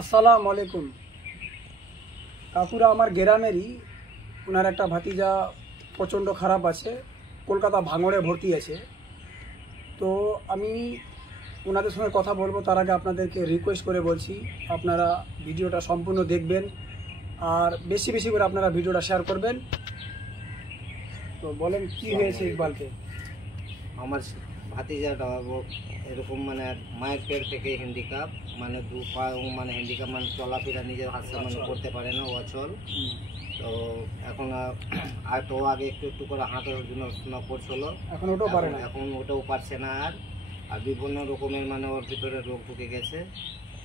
আসসালামু আলাইকুম। কাকুরা আমার গ্রামেরই, ওনার একটা ভাতিজা প্রচণ্ড খারাপ আছে, কলকাতা ভাঙড়ে ভর্তি আছে। তো আমি ওনাদের সঙ্গে কথা বলবো, তার আগে আপনাদেরকে রিকোয়েস্ট করে বলছি আপনারা ভিডিওটা সম্পূর্ণ দেখবেন আর বেশি বেশি করে আপনারা ভিডিওটা শেয়ার করবেন। তো বলেন কি হয়েছে ইকবালকে? আমার ভাতিজাটা এরকম মানে মায়ের পেট থেকে হ্যান্ডিক্যাপ, মানে দু পা মানে হ্যান্ডিক্যাপ, মানে চলাফেরা নিজের হাতে মানে করতে পারে না, অচল। তো এখন আর তো আগে একটু একটু করে হাঁটার জন্য করছিল, এখন ওটাও পারে না, এখন ওটাও পারছে না। আর বিভিন্ন রকমের মানে ওর ভিতরে রোগ ঢুকে গেছে।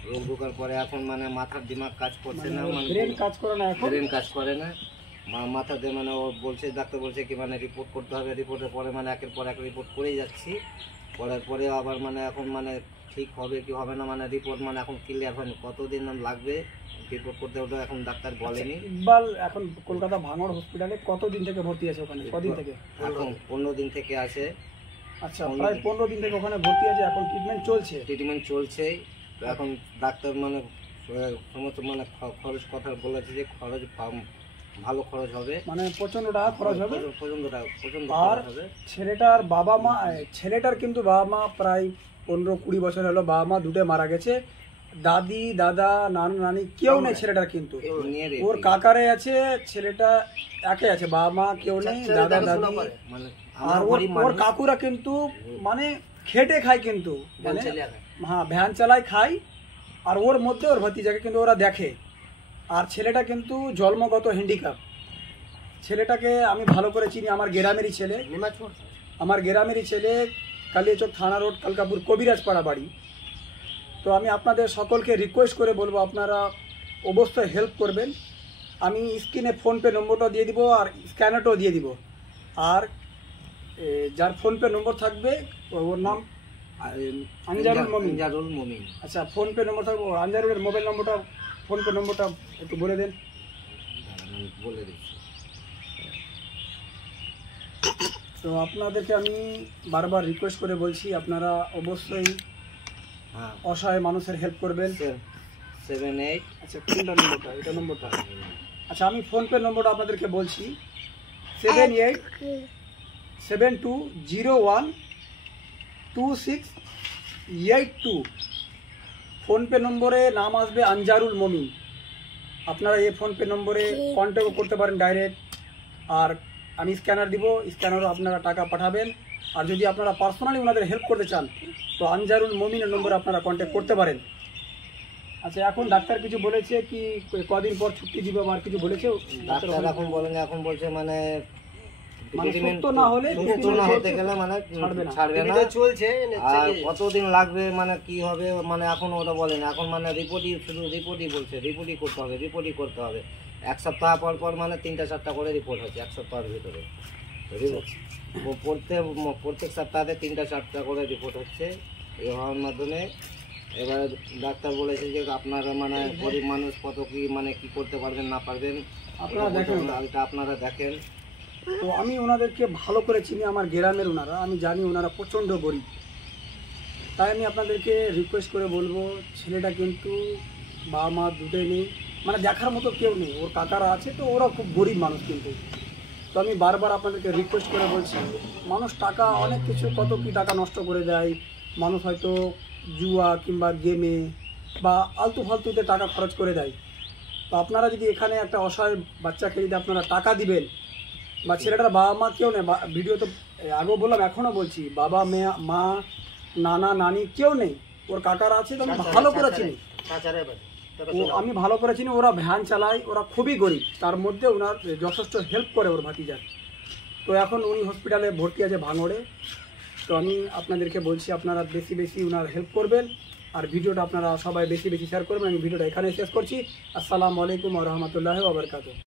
রোগ ঢোকার পরে এখন মানে মাথার দিমাগ কাজ করছে না, ব্রেন কাজ করে না, এখন ব্রেন কাজ করে না। মাথাতে মানে ও বলছে, ডাক্তার বলছে কি মানে রিপোর্ট করতে হবে। রিপোর্টের পরে মানে একের পর এক রিপোর্ট করেই যাচ্ছি, করার পরে আবার মানে এখন মানে ঠিক হবে কি হবে না, মানে রিপোর্ট মানে এখন ক্লিয়ার হয়নি, কতদিন লাগবে রিপোর্ট করতে, ওটা এখন ডাক্তার বলেনি। ইকবাল এখন কলকাতা ভাঙড় হসপিটালে কতদিন থেকে ভর্তি আছে? ওখানে কদিন থেকে? এখন 15 দিন থেকে আছে। আচ্ছা, প্রায় 15 দিন থেকে ওখানে ভর্তি আছে, এখন ট্রিটমেন্ট চলছে। তো এখন ডাক্তার মানে সমস্ত মানে খরচ কথা বলেছে যে খরচ ভালো খরচ হবে, মানে প্রচন্ড টাকা খরচ হবে। আর হবে। ছেলেটার কিন্তু বাবা মা প্রায় 15-20 বছর হলো, বাবা মা দুটো মারা গেছে। দাদি দাদা নানা নানি কেউ নেই ছেলেটার, কিন্তু ওর কাকারে আছে, ছেলেটা একে আছে, বাবা মা কেউ নেই, দাদা দাদি। আর ওর কাকুরা কিন্তু মানে খেটে খায়, কিন্তু মানে হ্যাঁ ভ্যান চালায় খায়। আর ওর মধ্যে ওর ভাতিজাকে কিন্তু ওরা দেখে। আর ছেলেটা কিন্তু জন্মগত হ্যান্ডিক্যাপ। ছেলেটাকে আমি ভালো করে চিনি, আমার গ্রামেরই ছেলে, কালিয়াচক থানা রোড, কালকাপুর কবিরাজপাড়া বাড়ি। তো আমি আপনাদের সকলকে রিকোয়েস্ট করে বলবো আপনারা অবশ্যই হেল্প করবেন। আমি স্ক্রিনে ফোনপে নম্বরটা দিয়ে দিব আর স্ক্যানারটাও দিয়ে দিব। আর যার ফোনপে নম্বর থাকবে ওর নাম আনজারুল মমিন। আচ্ছা, ফোনপে নম্বর থাকবে আনজারুলের মোবাইল নম্বরটা, ফোনপে নম্বরটা একটু বলে দেন। বলে দিচ্ছি। তো আপনাদেরকে আমি বারবার রিকোয়েস্ট করে বলছি আপনারা অবশ্যই অসহায় মানুষের হেল্প করবেন। 78। আচ্ছা, কোনটা নম্বরটা? এটা নম্বরটা। আচ্ছা, আমি ফোনপে নম্বরটা আপনাদেরকে বলছি, 7872012682। ফোনপে নম্বরে নাম আসবে আনজারুল মমিন। আপনারা এই ফোনপে নম্বরে কন্ট্যাক্ট করতে পারেন ডাইরেক্ট। আর আমি স্ক্যানার দিব, স্ক্যানারও আপনারা টাকা পাঠাবেন। আর যদি আপনারা পার্সোনালি ওনাদের হেল্প করতে চান তো আনজারুল মমিনের নম্বরে আপনারা কন্ট্যাক্ট করতে পারেন। আচ্ছা, এখন ডাক্তার কিছু বলেছে কি কদিন পর ছুটি দিবে বা কিছু বলেছে? ডাক্তার এখন বলেন, এখন বলছে মানে সুস্থ না হতে গেলে মানে ছাড়বে না, চলছে। আর কতদিন লাগবে মানে কি হবে মানে এখন ওটা বলেন। এখন মানে শুধু রিপোর্টই বলছে, রিপোর্টই করতে হবে। এক সপ্তাহ পর পর মানে 3টা-4টা করে রিপোর্ট হচ্ছে এক সপ্তাহের ভিতরে। প্রত্যেক সপ্তাহে 3টা-4টা করে রিপোর্ট হচ্ছে। এই হওয়ার মাধ্যমে এবার ডাক্তার বলেছে যে আপনারা মানে গরিব মানুষ কত কি মানে কি করতে পারবেন না পারবেন আপনারা দেখেন। তো আমি ওনাদেরকে ভালো করে চিনি, আমার গ্রামের ওনারা, আমি জানি ওনারা প্রচণ্ড গরিব। তাই আমি আপনাদেরকে রিকোয়েস্ট করে বলবো, ছেলেটা কিন্তু বাবা মা দুটোই নেই, মানে দেখার মতো কেউ নেই। ওর কাকারা আছে, তো ওরা খুব গরিব মানুষ কিন্তু। তো আমি বারবার আপনাদেরকে রিকোয়েস্ট করে বলছি, মানুষ টাকা অনেক কিছু কত কি টাকা নষ্ট করে দেয়। মানুষ হয়তো জুয়া কিংবা গেমে বা আলতু ফালতুতে টাকা খরচ করে দেয়। তো আপনারা যদি এখানে একটা অসহায় বাচ্চাকে যদি আপনারা টাকা দিবেন, বা ছেলেটার বাবা মা কেউ নেই, ভিডিও তো আগেও বললাম এখনও বলছি, বাবা মা নানা নানি কেউ নেই, ওর কাকারা আছে। তো আমি ভালো করে চিনি, ওরা ভ্যান চালায়, ওরা খুবই গরিব, তার মধ্যে ওনার যথেষ্ট হেল্প করে ওর ভাতিজার। তো এখন উনি হসপিটালে ভর্তি আছে ভাঙড়ে। তো আমি আপনাদেরকে বলছি আপনারা বেশি বেশি ওনার হেল্প করবেন আর ভিডিওটা আপনারা সবাই বেশি বেশি শেয়ার করবেন। আমি ভিডিওটা এখানে শেষ করছি। আসসালামু আলাইকুম ওয়া রাহমাতুল্লাহি ওয়া বারাকাতুহু।